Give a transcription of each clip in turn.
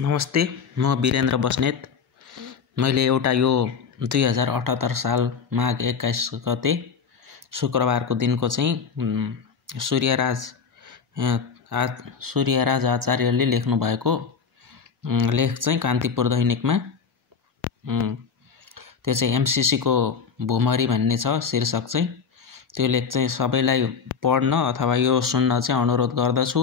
नमस्ते, म वीरेन्द्र बस्नेत। मैले एउटा यो 2078 साल माघ 21 गते शुक्रबारको दिनको चाहिँ सूर्यराज आचार्यले लेख्नु भएको लेख चाहिँ कान्तिपुर दैनिकमा त्यो चाहिँ एमसिसीको भुमरी भन्ने छ शीर्षक चाहिँ। त्यो लेख चाहिँ सबैलाई पढ्न अथवा यो सुन्न चाहिँ अनुरोध गर्दछु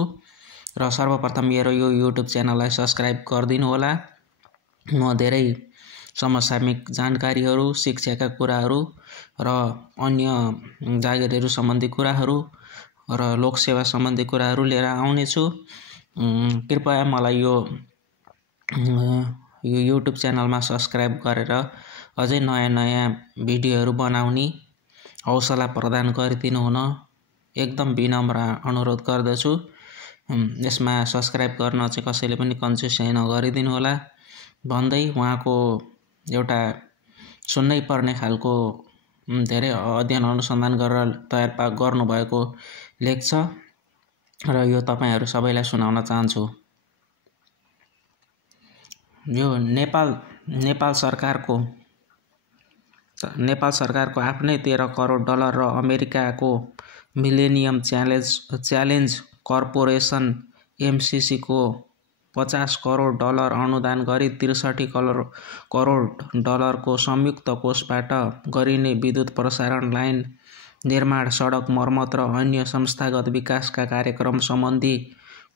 र सर्वप्रथम मेरो यो युट्युब च्यानललाई सब्स्क्राइब गरिदिनु होला। म धेरै समसामयिक जानकारीहरू, शिक्षाका कुराहरू र अन्य जागिरहरू सम्बन्धी कुराहरू र लोकसेवा सम्बन्धी कुराहरू लिएर आउनेछु। कृपया मलाई यो युट्युब च्यानलमा सब्स्क्राइब गरेर अझै नयाँ नयाँ भिडियोहरू बनाउने हौसला प्रदान गरिदिनु हुन एकदम विनम्र अनुरोध गर्दछु। यसमा सब्स्क्राइब गर्न चाहिँ कसैले पनि कन्जुसाइ नगरिदिनु होला भन्दै उहाँको एउटा सुन्नै पर्ने खालको धेरै अध्ययन अनुसन्धान गरेर तयार गर्नुभएको लेख छ र यो तपाईहरू सबैलाई सुनाउन चाहन्छु। यो नेपाल सरकारको आफ्नै 13 करोड डलर र अमेरिकाको मिलेनियम च्यालेन्ज कर्पोरेसन एमसिसी को 50 करोड डलर अनुदान गरी 63 करोड डलरको संयुक्त कोषबाट गरिने विद्युत प्रसारण लाइन निर्माण, सडक मर्मत र अन्य संस्थागत विकासका कार्यक्रम सम्बन्धी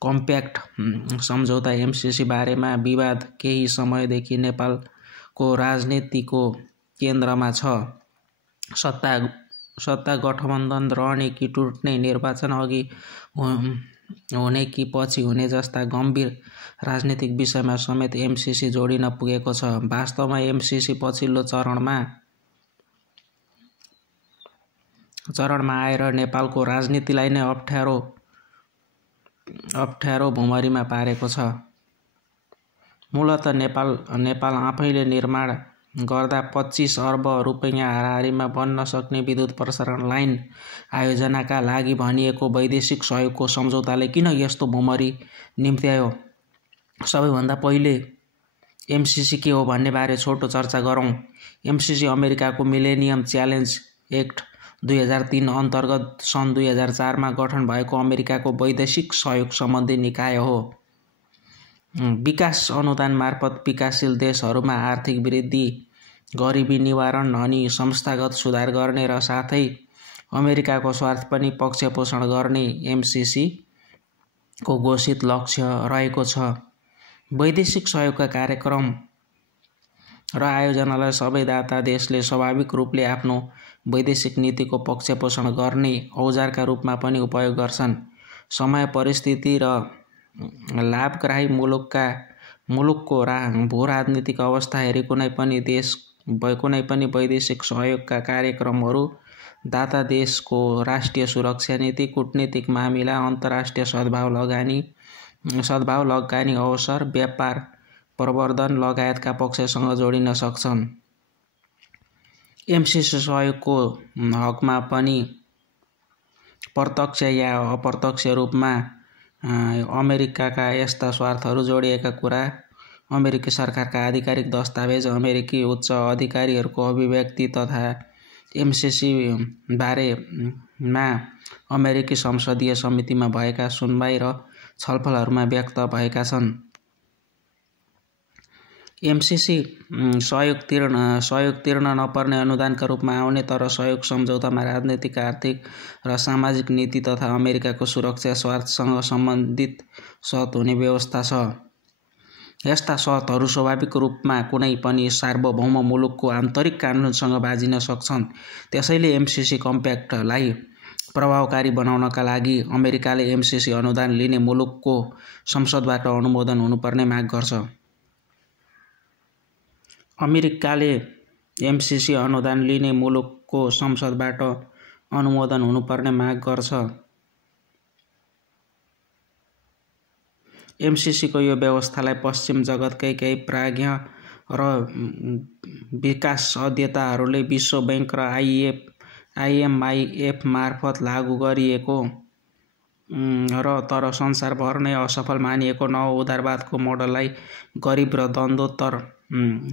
कम्प्याक्ट सम्झौता एमसिसी बारेमा विवाद केही समयदेखि नेपालको राजनीतिको केन्द्रमा छ। सत्ता गठबन्धन रहने कि टुट्ने, निर्वाचन अघि हुने कि पछि हुने जस्ता गम्भीर राजनीतिक विषयमा समेत एमसिसी जोडिन पुगेको छ। वास्तवमा एमसिसी पछिल्लो चरणमा आएर नेपालको राजनीतिलाई नै अप्ठ्यारो भुमरीमा पारेको छ। मूलतः नेपाल आफैले निर्माण गर्दा 25 अर्ब रुपैयाँ हाराहारीमा बन्न सक्ने विद्युत प्रसारण लाइन आयोजनाका लागि भनिएको वैदेशिक सहयोगको सम्झौताले किन यस्तो भुमरी निम्त्यायो? सबैभन्दा पहिले एमसिसी के हो भन्ने बारे छोटो चर्चा गरौँ। एमसिसी अमेरिकाको मिलेनियम च्यालेन्ज एक्ट 2003 अन्तर्गत सन् 2004 मा गठन भएको अमेरिकाको वैदेशिक सहयोग सम्बन्धी निकाय हो। विकास अनुदान मार्फत विकासशील देशहरूमा आर्थिक वृद्धि, गरिबी निवारण अनि संस्थागत सुधार गर्ने र साथै अमेरिकाको स्वार्थ पनि पक्षपोषण गर्ने एमसिसी को घोषित लक्ष्य रहेको छ। वैदेशिक सहयोगका कार्यक्रम र आयोजनालाई सबै दाता देशले स्वाभाविक रूपले आफ्नो वैदेशिक नीतिको पक्षपोषण गर्ने औजारका रूपमा पनि उपयोग गर्छन्। समय, परिस्थिति र लाभग्राही मुलुकको भू-राजनीतिक अवस्था हेरी कुनै पनि वैदेशिक सहयोगका कार्यक्रमहरू दाता देशको राष्ट्रिय सुरक्षा नीति, कूटनीतिक मामिला, अन्तर्राष्ट्रिय सद्भाव लगानी अवसर, व्यापार प्रवर्धन लगायतका पक्षसँग जोडिन सक्छन्। एमसिसी सहयोगको हकमा पनि प्रत्यक्ष या अप्रत्यक्ष रूपमा अमेरिकाका यस्ता स्वार्थहरू जोडिएका कुरा अमेरिकी सरकारका आधिकारिक दस्तावेज, अमेरिकी उच्च अधिकारीहरूको अभिव्यक्ति तथा एमसिसी बारेमा अमेरिकी संसदीय समितिमा भएका सुनवाई र छलफलहरूमा व्यक्त भएका छन्। एमसिसी सहयोग तिर्न नपर्ने अनुदानका रूपमा आउने तर सहयोग सम्झौतामा राजनीतिक, आर्थिक र सामाजिक नीति तथा अमेरिकाको सुरक्षा स्वार्थसँग सम्बन्धित शर्त हुने व्यवस्था छ। यस्ता शर्तहरू स्वाभाविक रूपमा कुनै पनि सार्वभौम मुलुकको आन्तरिक कानुनसँग बाजिन सक्छन्। त्यसैले एमसिसी कम्प्याक्टलाई प्रभावकारी बनाउनका लागि अमेरिकाले एमसिसी अनुदान लिने मुलुकको संसदबाट अनुमोदन हुनुपर्ने माग गर्छ। अमेरिकाले एमसिसी अनुदान लिने मुलुकको संसदबाट अनुमोदन हुनुपर्ने माग गर्छ। एमसिसीको यो व्यवस्थालाई पश्चिम जगतकै केही प्राज्ञ र विकास अध्येताहरूले विश्व बैंक र आइएमआइएफ मार्फत लागू गरिएको तर संसारभर नै असफल मानिएको नव उदारवादको मोडललाई गरिब र द्वन्द्वोत्तर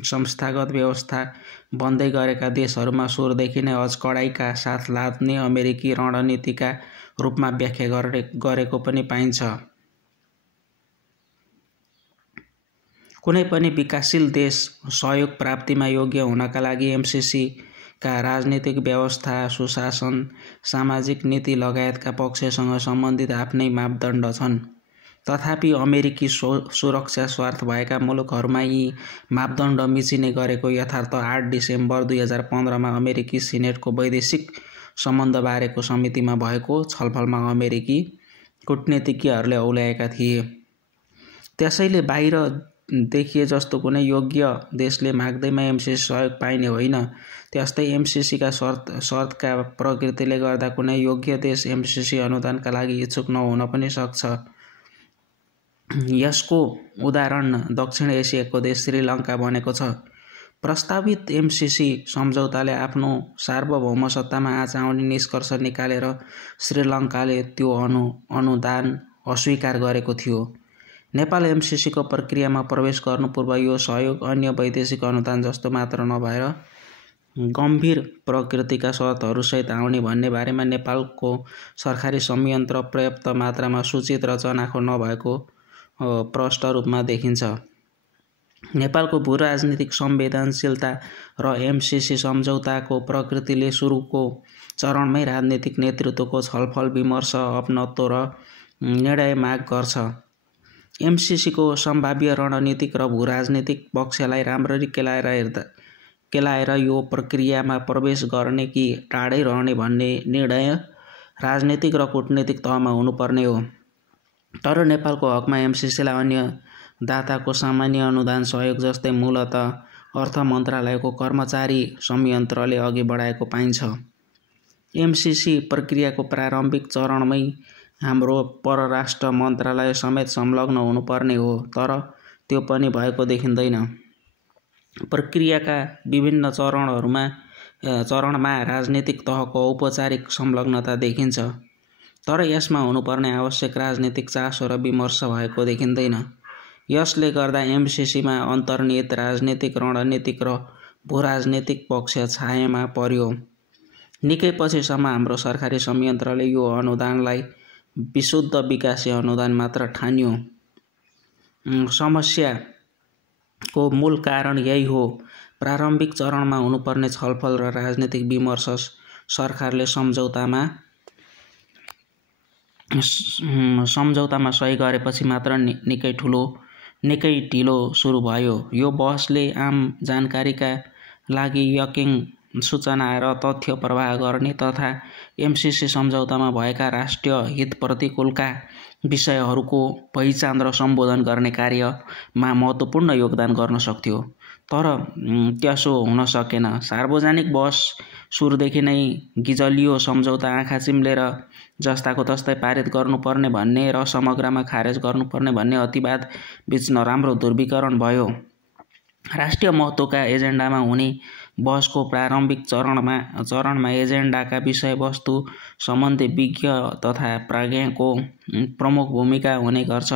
संस्थागत व्यवस्था बन्दै गरेका देशहरूमा सुरुदेखि नै अझ कडाइका साथ लाद्ने अमेरिकी रणनीतिका रूपमा व्याख्या गरेको पनि पाइन्छ। कुनै पनि विकासशील देश सहयोग प्राप्तिमा योग्य हुनका लागि एमसिसीका राजनीतिक व्यवस्था, सुशासन, सामाजिक नीति लगायतका पक्षसँग सम्बन्धित आफ्नै मापदण्ड छन्। तथापि अमेरिकी सुरक्षा स्वार्थ भएका मुलुकहरूमा यी मापदण्ड मिचिने गरेको यथार्थ 8 डिसेम्बर 2015 अमेरिकी सिनेटको वैदेशिक सम्बन्धबारेको समितिमा भएको छलफलमा अमेरिकी कूटनीतिज्ञहरूले औल्याएका थिए। त्यसैले बाहिर देखिए जस्तो कुनै योग्य देशले माग्दैमा एमसिसी सहयोग पाइने होइन। त्यस्तै एमसिसीका शर्तका प्रकृतिले गर्दा कुनै योग्य देश एमसिसी अनुदानका लागि इच्छुक नहुन पनि सक्छ। यसको उदाहरण दक्षिण एसियाको देश श्रीलङ्का बनेको छ। प्रस्तावित एमसिसी सम्झौताले आफ्नो सार्वभौम सत्तामा आँच आउने निष्कर्ष निकालेर श्रीलङ्काले त्यो अनुदान अस्वीकार गरेको थियो। नेपाल एमसिसीको प्रक्रियामा प्रवेश गर्नु पूर्व यो सहयोग अन्य वैदेशिक अनुदान जस्तो मात्र नभएर गम्भीर प्रकृतिका शर्तहरूसहित आउने भन्ने बारेमा नेपालको सरकारी संयन्त्र पर्याप्त मात्रामा सूचित र चनाखो नभएको प्रष्ट रूपमा देखिन्छ। नेपालको भू-राजनीतिक संवेदनशीलता र एमसिसी सम्झौताको प्रकृतिले सुरुको चरणमै राजनीतिक नेतृत्वको छलफल, विमर्श, अपनत्व र निर्णय माग गर्छ। एमसिसीको सम्भाव्य रणनीतिक र भू-राजनीतिक पक्षलाई राम्ररी केलाएर यो प्रक्रियामा प्रवेश गर्ने कि टाढै रहने भन्ने निर्णय राजनीतिक र कूटनीतिक तहमा हुनुपर्ने हो। तर नेपालको हकमा एमसिसीलाई अन्य दाताको सामान्य अनुदान सहयोग जस्तै मूलतः अर्थ मन्त्रालयको कर्मचारी संयन्त्रले अघि बढाएको पाइन्छ। एमसिसी प्रक्रियाको प्रारम्भिक चरणमै हाम्रो परराष्ट्र मन्त्रालय समेत संलग्न हुनुपर्ने हो, तर त्यो पनि भएको देखिँदैन। प्रक्रियाका विभिन्न चरणमा राजनीतिक तहको औपचारिक संलग्नता देखिन्छ, तर यसमा हुनुपर्ने आवश्यक राजनीतिक चासो र विमर्श भएको देखिँदैन। यसले गर्दा एमसिसीमा अन्तर्निहित राजनीतिक, रणनीतिक र भू-राजनीतिक पक्ष छायामा पर्यो। निकै पछिसम्म हाम्रो सरकारी संयन्त्रले यो अनुदानलाई विशुद्ध विकासीय अनुदान मात्र ठान्यो। समस्याको मूल कारण यही हो। प्रारम्भिक चरणमा हुनुपर्ने छलफल र राजनीतिक विमर्श सरकारले सम्झौतामा सही गरेपछि मात्र निकै ढिलो सुरु भयो। यो बहसले आम जानकारीका लागि यकिङ सूचना र तथ्य प्रवाह गर्ने तथा एमसिसी सम्झौतामा भएका राष्ट्रिय हित प्रतिकूलका विषयहरूको पहिचान र सम्बोधन गर्ने कार्यमा महत्त्वपूर्ण योगदान गर्न सक्थ्यो, तर त्यसो हुन सकेन। सार्वजनिक बहस सुरुदेखि नै गिजलियो सम्झौता आँखा चिम्लेर जस्ताको तस्तै पारित गर्नुपर्ने भन्ने र समग्रमा खारेज गर्नुपर्ने भन्ने अतिवाद बीच नराम्रो ध्रुवीकरण भयो। राष्ट्रिय महत्त्वका एजेन्डामा हुने बहसको प्रारम्भिक चरणमा एजेन्डाका विषयवस्तु सम्बन्धी विज्ञ तथा प्राज्ञको प्रमुख भूमिका हुने गर्छ।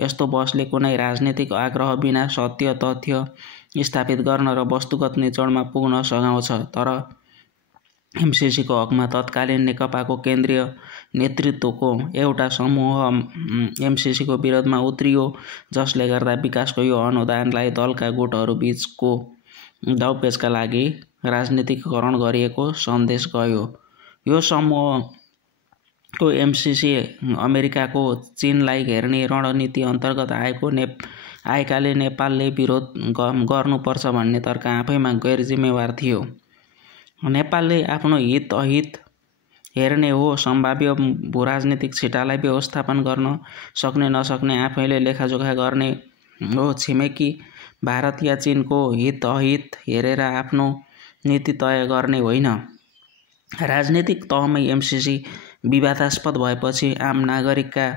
यस्तो बहसले कुनै राजनीतिक आग्रह बिना सत्य तथ्य स्थापित गर्न र वस्तुगत निचोडमा पुग्न सघाउँछ। तर एमसिसीको हकमा तत्कालीन नेकपाको केन्द्रीय नेतृत्वको एउटा समूह एमसिसीको विरोधमा उत्रियो, जसले गर्दा विकासको यो अनुदानलाई दलका गुटहरू बीचको दाउपेचका लागि राजनीतिकरण गरिएको सन्देश गयो। यो समूहको एमसिसी अमेरिकाको चीनलाई घेर्ने रणनीति अन्तर्गत आएकाले नेपालले विरोध गर्नुपर्छ भन्ने तर्क आफैमा गैर जिम्मेवार थियो। नेपालले आफ्नो हित अहित हेर्ने हो, सम्भाव्य भू-राजनीतिक छिटालाई व्यवस्थापन गर्न सक्ने नसक्ने आफैले लेखाजोखा गर्ने हो। छिमेकी भारत या चीनको हित अहित हेरेर आफ्नो नीति तय गर्ने होइन। राजनीतिक तहमै एमसिसी विवादास्पद भएपछि आम नागरिकका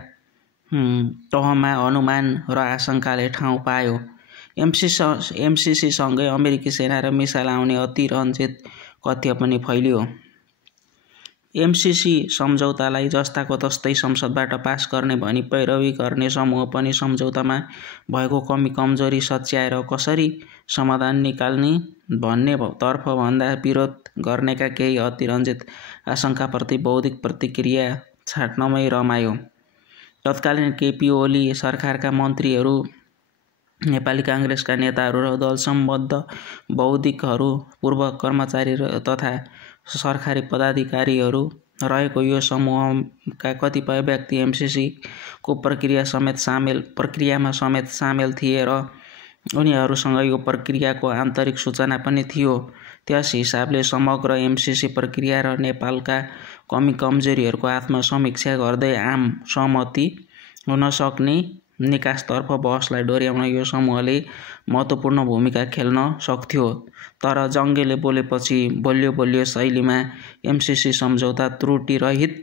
तहमा अनुमान र आशंकाले ठाउँ पायो। एमसिसीसँगै अमेरिकी सेना र मिसाइल आउने अतिरञ्जित कथ्य पनि फैलियो। एमसीसी सम्झौतालाई जस्ताको तस्तै संसदबाट पास गर्ने भनी पैरवी गर्ने समूह पनि सम्झौतामा भएको कमी कमजोरी सच्याएर कसरी समाधान निकाल्ने भन्ने तर्फभन्दा विरोध गर्नेका केही अतिरञ्जित आशंकाप्रति बौद्धिक प्रतिक्रिया छाट्नमै रमायो। तत्कालीन केपी ओली सरकारका मन्त्रीहरू, नेपाली काङ्ग्रेसका नेताहरू र दल सम्बद्ध बौद्धिकहरू, पूर्व कर्मचारी तथा सरकारी पदाधिकारीहरू रहेको यो समूहका कतिपय व्यक्ति एमसीसीको प्रक्रियामा समेत सामेल थिए र उनीहरूसँग यो प्रक्रियाको आन्तरिक सूचना पनि थियो। त्यस हिसाबले समग्र एमसीसी प्रक्रिया र नेपालका कमी कमजोरीहरूको आत्मसमीक्षा गर्दै आम सहमति हुन सक्ने निकासतर्फ बहसलाई डोर्याउन यो समूहले महत्त्वपूर्ण भूमिका खेल्न सक्थ्यो। तर जङ्गेले बोलेपछि बलियो शैलीमा एमसीसी सम्झौता त्रुटिरहित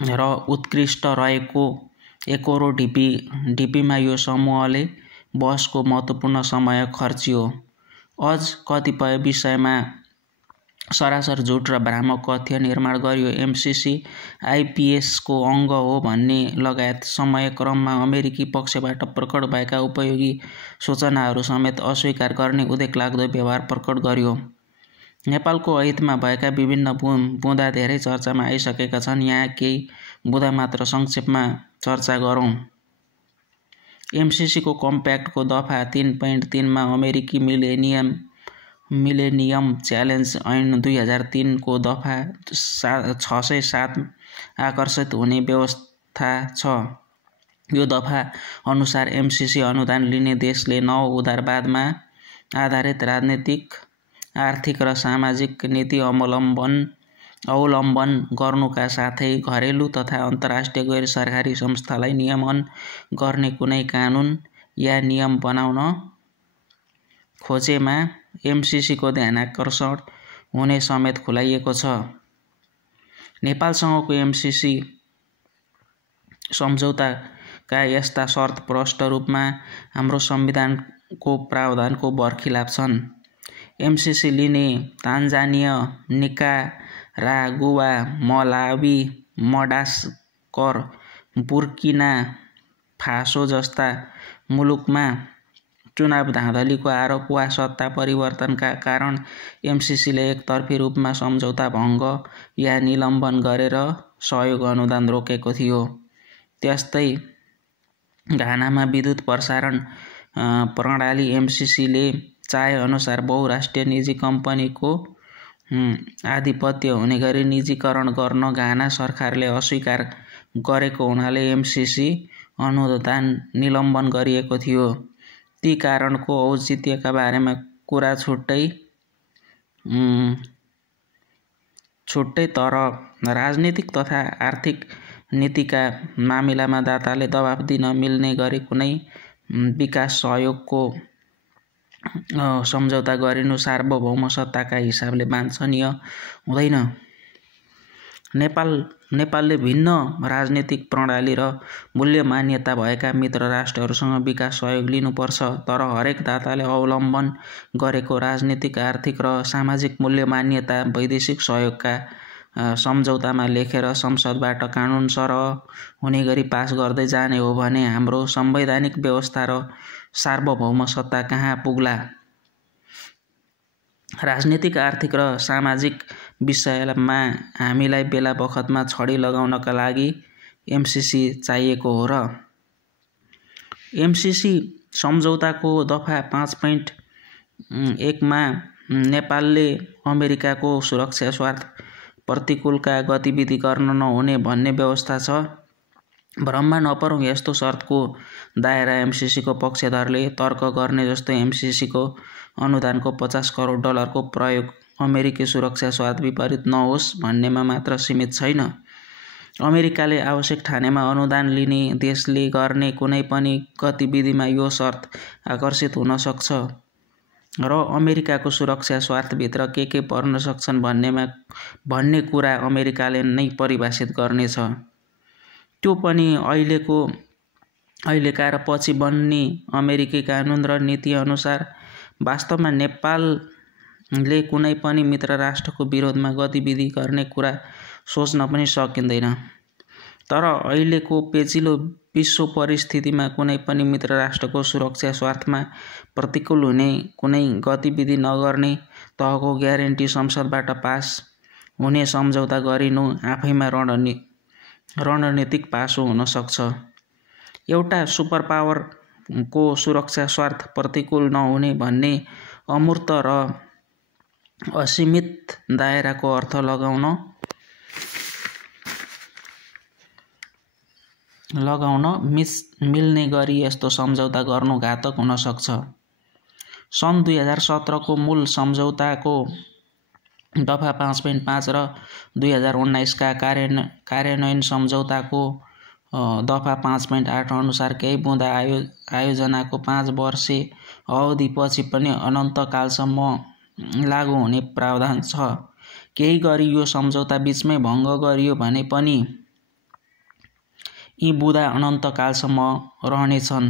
र उत्कृष्ट रहेको एकोरो ढिपीमा यो समूहले बहसको महत्त्वपूर्ण समय खर्चियो। अझ कतिपय विषयमा सरासर झुट र भ्रामक तथ्य निर्माण गरियो। एमसीसी आइपिएसको अङ्ग हो भन्ने लगायत समयक्रममा अमेरिकी पक्षबाट प्रकट भएका उपयोगी सूचनाहरू समेत अस्वीकार गर्ने उदेकलाग्दो व्यवहार प्रकट गर्यो। नेपालको हितमा भएका विभिन्न बुँदा धेरै चर्चामा आइसकेका छन्। यहाँ केही बुँदा मात्र संक्षेपमा चर्चा गरौँ। एमसीसीको कम्प्याक्टको दफा 3.3 अमेरिकी मिलेनियम च्यालेन्ज ऐन 2003 को दफा 607 आकर्षित हुने व्यवस्था छ। यो दफा अनुसार एमसीसी अनुदान लिने देशले नव-उदारवादमा आधारित राजनीतिक, आर्थिक र सामाजिक नीति अवलम्बन गर्नुका साथै घरेलु तथा अन्तर्राष्ट्रिय गैर सरकारी संस्थालाई नियमन गर्ने कुनै कानुन या नियम बनाउन खोजेमा एमसीसीको ध्यानाकर्षण हुने समेत खुलाइएको छ। नेपालसँगको एमसीसी सम्झौताका यस्ता शर्त प्रष्ट रूपमा हाम्रो संविधानको प्रावधानको बरखिलाफ छन्। एमसीसी लिने Tanzania, Nicaragua, Malawi, Madagascar, Burkina Faso जस्ता मुलुकमा चुनाव धाँधलीको आरोप वा सत्ता परिवर्तनका कारण एमसीसीले एकतर्फी रूपमा सम्झौता भङ्ग या निलम्बन गरेर सहयोग अनुदान रोकेको थियो। त्यस्तै घानामा विद्युत प्रसारण प्रणाली एमसीसीले चाहेअनुसार बहुराष्ट्रिय निजी कम्पनीको आधिपत्य हुने गरी निजीकरण गर्न घाना सरकारले अस्वीकार गरेको हुनाले एमसीसी अनुदान निलम्बन गरिएको थियो। ती कारणको औचित्यका बारेमा कुरा छुट्टै तर राजनीतिक तथा आर्थिक नीतिका मामिलामा दाताले दबाब दिन मिल्ने गरी कुनै विकास सहयोगको सम्झौता गरिनु सार्वभौम सत्ताका हिसाबले वाञ्छनीय हुँदैन। नेपालले भिन्न राजनीतिक प्रणाली र मूल्य मान्यता भएका मित्र राष्ट्रहरूसँग विकास सहयोग लिनुपर्छ। तर हरेक दाताले अवलम्बन गरेको राजनीतिक, आर्थिक र सामाजिक मूल्य मान्यता वैदेशिक सहयोगका सम्झौतामा लेखेर संसदबाट कानुनसरह हुने गरी पास गर्दै जाने हो भने हाम्रो संवैधानिक व्यवस्था र सार्वभौम सत्ता कहाँ पुग्ला? राजनीतिक, आर्थिक र सामाजिक विषयमा हामीलाई बेला बखतमा छडी लगाउनका लागि एमसीसी चाहिएको हो र? एमसीसी सम्झौताको दफा 5.1 मा नेपालले अमेरिकाको सुरक्षा स्वार्थ प्रतिकूलका गतिविधि गर्न नहुने भन्ने व्यवस्था छ। भ्रममा नपरौँ, यस्तो शर्तको दायरा एमसीसीको पक्षधरले तर्क गर्ने जस्तो एमसीसीको अनुदानको $50 करोड प्रयोग अमेरिकी सुरक्षा स्वार्थ विपरीत नहोस् भन्नेमा मात्र सीमित छैन। अमेरिकाले आवश्यक ठानेमा अनुदान लिने देशले गर्ने कुनै पनि गतिविधिमा यो शर्त आकर्षित हुन सक्छ र अमेरिकाको सुरक्षा स्वार्थभित्र के पर्न सक्छन् भन्ने कुरा अमेरिकाले नै परिभाषित गर्नेछ। त्यो पनि अहिलेका र पछि बन्ने अमेरिकी कानुन र नीति अनुसार। वास्तवमा नेपाल ले कुनै पनि मित्र राष्ट्रको विरोधमा गतिविधि गर्ने कुरा सोच्न पनि सकिँदैन। तर अहिलेको पेचिलो विश्व परिस्थितिमा कुनै पनि मित्र राष्ट्रको सुरक्षा स्वार्थमा प्रतिकूल हुने कुनै गतिविधि नगर्ने तहको ग्यारेन्टी संसदबाट पास हुने सम्झौता गरिनु आफैमा रणनीतिक पासो हुन सक्छ। एउटा सुपर पावरको सुरक्षा स्वार्थ प्रतिकूल नहुने भन्ने अमूर्त र असीमित दायराको अर्थ लगाउन मिल्ने गरी यस्तो सम्झौता गर्नु घातक हुन सक्छ। सन् 2017 को मूल सम्झौताको दफा 5.5 र 2019 का कार्यान्वयन सम्झौताको दफा 5.8 अनुसार केही बुँदा आयोजनाको 5 वर्षे अवधिपछि पनि अनन्तकालसम्म लागू हुने प्रावधान छ। केही गरी यो सम्झौता बीचमै भङ्ग गरियो भने पनि यी बुँदा अनन्तकालसम्म रहनेछन्।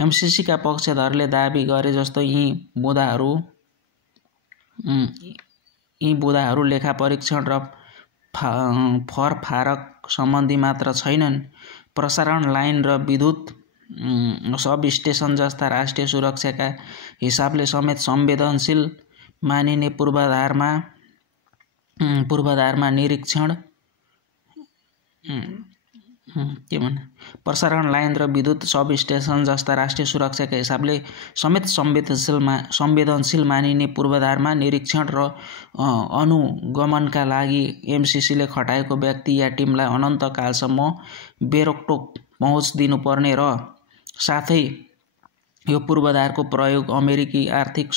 एमसीसीका पक्षधरले दाबी गरे जस्तो यी बुँदाहरू लेखा परीक्षण र फरफारक सम्बन्धी मात्र छैनन्। प्रसारण लाइन र विद्युत सब स्टेशन जस्ता राष्ट्रिय सुरक्षाका हिसाबले समेत संवेदनशील मानिने पूर्वाधारमा निरीक्षण प्रसारण लाइन र विद्युत सब स्टेशन जस्ता राष्ट्रिय सुरक्षाका हिसाबले समेत संवेदनशील मानिने पूर्वाधारमा निरीक्षण र अनुगमनका लागि एमसीसीले खटाएको व्यक्ति या टिमलाई अनन्तकालसम्म बेरोकटोक पहुँच दिनुपर्ने र साथै यो पूर्वाधारको प्रयोग अमेरिकी आर्थिक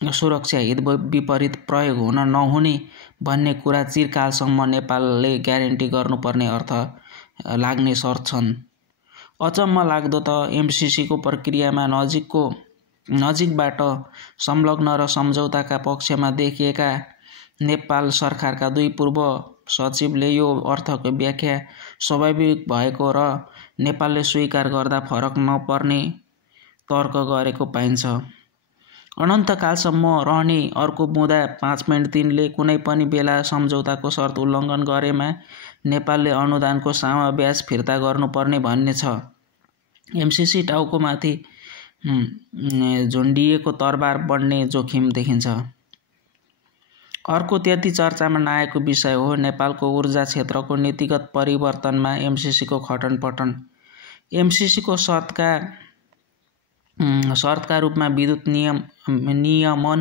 सुरक्षा हित विपरीत प्रयोग हुन नहुने भन्ने कुरा चिरकालसम्म नेपालले ग्यारेन्टी गर्नुपर्ने अर्थ लाग्ने शर्त छन्। अचम्म लाग्दो त एमसीसीको प्रक्रियामा नजिकबाट संलग्न र सम्झौताका पक्षमा देखिएका नेपाल सरकारका 2 पूर्व सचिवले यो अर्थको व्याख्या स्वाभाविक भएको र नेपालले स्वीकार गर्दा फरक नपर्ने तर्क गरेको पाइन्छ। अनन्तकालसम्म रहने अर्को बुँदा 5.3 ले कुनै पनि बेला सम्झौताको शर्त उल्लङ्घन गरेमा नेपालले अनुदानको सामा ब्याज फिर्ता गर्नुपर्ने भन्ने छ। एमसीसी टाउकोमाथि झुन्डिएको तरबार बढ्ने जोखिम देखिन्छ। अर्को त्यति चर्चामा नआएको विषय हो नेपालको ऊर्जा क्षेत्रको नीतिगत परिवर्तनमा एमसीसीको खटनपटन। एमसीसीको शर्तका रूपमा विद्युत नियमन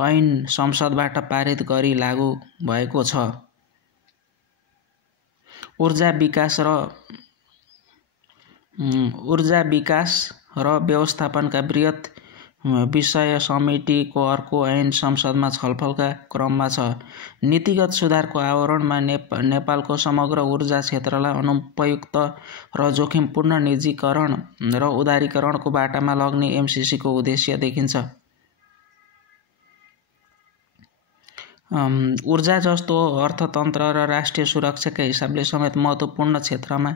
ऐन संसदबाट पारित गरी लागू भएको छ। ऊर्जा विकास र व्यवस्थापनका बृहत विषय समितिको अर्को ऐन संसदमा छलफलका क्रममा छ। नीतिगत सुधारको आवरणमा नेपालको समग्र ऊर्जा क्षेत्रलाई अनुपयुक्त र जोखिमपूर्ण निजीकरण र उदारीकरणको बाटामा लग्ने एमसीसीको उद्देश्य देखिन्छ। ऊर्जा जस्तो अर्थतन्त्र र राष्ट्रिय सुरक्षाका हिसाबले समेत महत्त्वपूर्ण क्षेत्रमा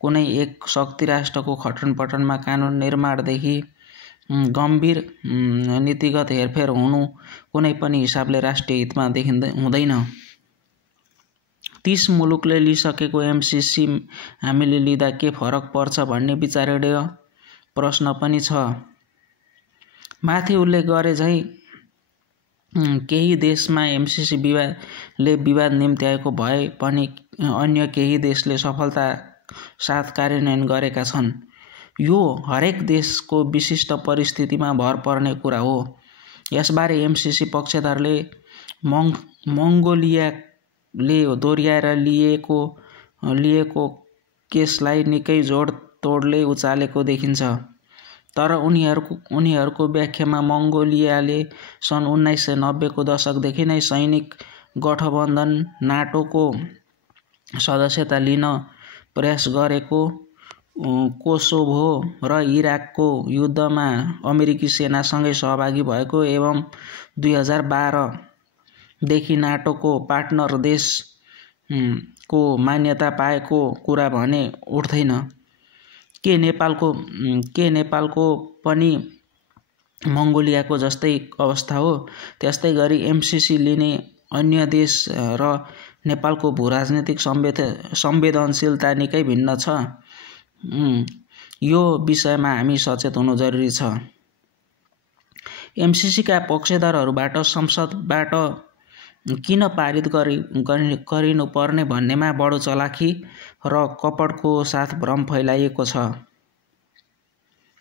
कुनै एक शक्ति राष्ट्रको खटनपटनमा कानुन निर्माणदेखि गम्भीर नीतिगत हेरफेर हुनु कुनै पनि हिसाबले राष्ट्रिय हितमा हुँदैन। 30 मुलुकले लिइसकेको एमसीसी हामीले लिँदा के फरक पर्छ भन्ने विचारणीय प्रश्न पनि छ। माथि उल्लेख गरे झैँ केही देशमा एमसीसी विवाद निम्त्याएको भए पनि अन्य केही देशले सफलता साथ कार्यान्वयन गरेका छन्। यो हरेक देशको विशिष्ट परिस्थितिमा भर पर्ने कुरा हो। यसबारे एमसीसी पक्षधरले मङ्गोलियाले दोहोर्याएर लिएको केसलाई निकै जोडतोडले उचालेको देखिन्छ। तर उनीहरूको व्याख्यामा मङ्गोलियाले सन् 1990 को दशकदेखि नै सैनिक गठबन्धन नाटोको सदस्यता लिन प्रयास गरेको, कोसोभो र इराकको युद्धमा अमेरिकी सेनासँगै सहभागी भएको एवं 2012 देखि नाटोको पार्टनर देश को मान्यता पाएको कुरा भने उठ्दैन। के नेपालको पनि मङ्गोलियाको जस्तै अवस्था हो। त्यस्तै गरी एमसीसी लिने अन्य देश र नेपालको भूराजनीतिक संवेदनशीलता निकै भिन्न छ। यो विषयमा हामी सचेत हुनु जरुरी छ। एमसीसीका पक्षधरहरूबाट संसदबाट किन पारित गरिनुपर्ने भन्नेमा बढो चलाखी र कपटको साथ भ्रम फैलाइएको छ।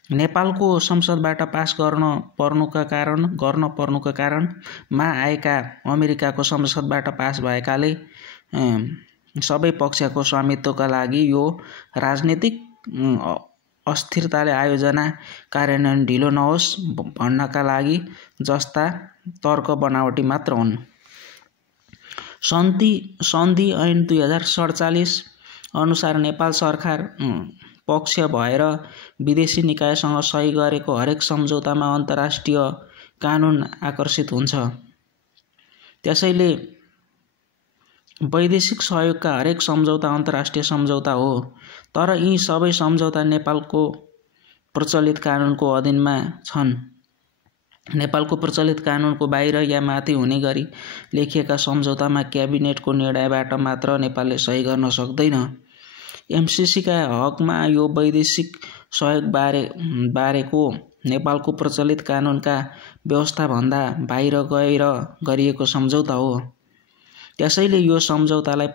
नेपालको संसदबाट पास गर्न पर्नुका कारणमा आएका अमेरिकाको संसदबाट पास भएकाले सबै पक्षको स्वामित्वका लागि यो राजनीतिक अस्थिरताले आयोजना कार्यान्वयन ढिलो नहोस् भन्नका लागि जस्ता तर्क बनावटी मात्र हुन्। सन्धि ऐन 2047 अनुसार नेपाल सरकार पक्ष भएर विदेशी निकायसँग सही गरेको हरेक सम्झौतामा अन्तर्राष्ट्रिय कानुन आकर्षित हुन्छ। त्यसैले वैदेशिक सहयोगका हरेक सम्झौता अन्तर्राष्ट्रिय सम्झौता हो। तर यी सबै सम्झौता नेपालको प्रचलित कानुनको अधीनमा छन्। नेपालको प्रचलित कानुनको बाहिर या माथि हुने गरी लेखिएका सम्झौतामा क्याबिनेटको निर्णयबाट मात्र नेपालले सही गर्न सक्दैन। एमसीसीका हकमा यो वैदेशिक सहयोग बारेको नेपालको प्रचलित कानुनका व्यवस्थाभन्दा बाहिर गएर गरिएको सम्झौता हो। त्यसैले यो सम्झौतालाई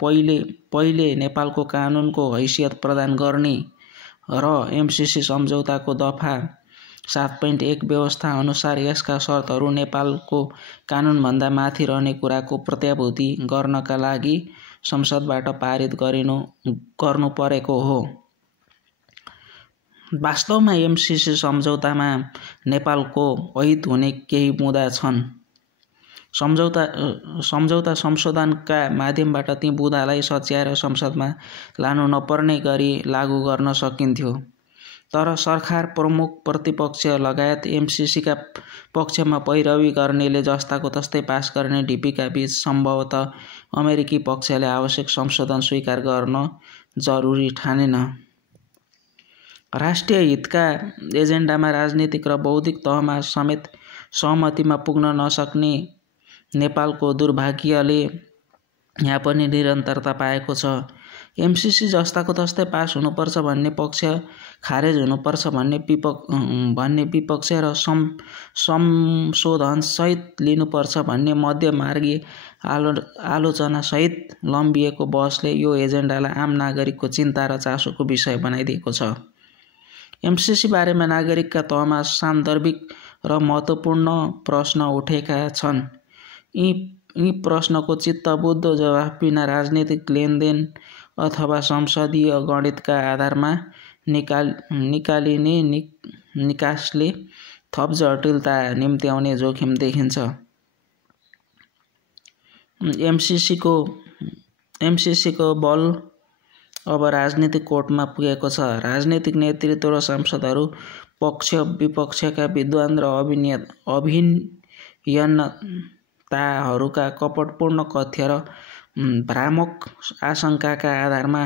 पहिले नेपालको कानुनको हैसियत प्रदान गर्ने र एमसीसी सम्झौताको दफा 7.1 व्यवस्था अनुसार यसका शर्तहरू नेपालको कानुनभन्दा माथि रहने कुराको प्रत्याभूति गर्नका लागि संसदबाट पारित गर्नु परेको हो। वास्तवमा एमसीसी सम्झौतामा नेपालको अहित हुने केही बुँदा छन्। सम्झौता संशोधनका माध्यमबाट ती बुँदालाई सच्याएर संसदमा लानु नपर्ने गरी लागू गर्न सकिन्थ्यो। तर सरकार, प्रमुख प्रतिपक्ष लगायत एमसीसीका पक्षमा पैरवी गर्नेले जस्ताको तस्तै पास गर्ने ढिपीका बीच सम्भवतः अमेरिकी पक्षले आवश्यक संशोधन स्वीकार गर्न जरुरी ठानेन। राष्ट्रिय हितका एजेन्डामा राजनीतिक र बौद्धिक तहमा समेत सहमतिमा पुग्न नसक्ने नेपालको दुर्भाग्यले यहाँ पनि निरन्तरता पाएको छ। एमसीसी जस्ताको तस्तै पास हुनुपर्छ भन्ने पक्ष, खारेज हुनुपर्छ भन्ने विपक्ष र संशोधनसहित लिनुपर्छ भन्ने मध्यमार्गी आलोचनासहित लम्बिएको बहसले यो एजेन्डालाई आम नागरिकको चिन्ता र चासोको विषय बनाइदिएको छ। एमसीसी बारेमा नागरिकका तहमा सान्दर्भिक र महत्त्वपूर्ण प्रश्न उठेका छन्। यी प्रश्नको चित्तबुझ्दो जवाफ बिना राजनीतिक लेनदेन अथवा संसदीय गणितका आधारमा निकालिने निकासले थप जटिलता निम्त्याउने जोखिम देखिन्छ। एमसीसीको बल अब राजनीतिक कोर्टमा पुगेको छ। राजनीतिक नेतृत्व र सांसदहरू पक्ष विपक्षका विद्वान र अभियन्ताहरूका कपटपूर्ण तथ्य र भ्रामक आशंकाका आधारमा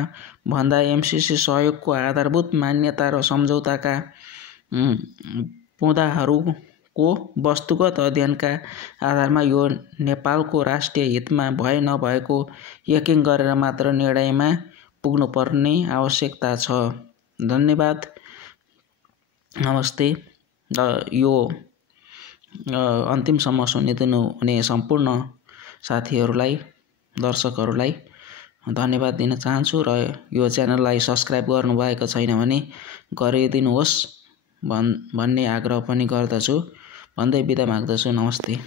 भन्दा एमसीसी सहयोगको आधारभूत मान्यता र सम्झौताका बुँदाहरूको वस्तुगत अध्ययनका आधारमा यो नेपालको राष्ट्रिय हितमा भए नभएको यकिन गरेर मात्र निर्णयमा पुग्नुपर्ने आवश्यकता छ। धन्यवाद। नमस्ते। यो अन्तिमसम्म सुनिदिनु हुने सम्पूर्ण साथीहरूलाई, दर्शकहरूलाई धन्यवाद दिन चाहन्छु र यो च्यानललाई सब्स्क्राइब गर्नुभएको छैन भने गरिदिनुहोस् भन्ने आग्रह पनि गर्दछु भन्दै बिदा माग्दछु। नमस्ते।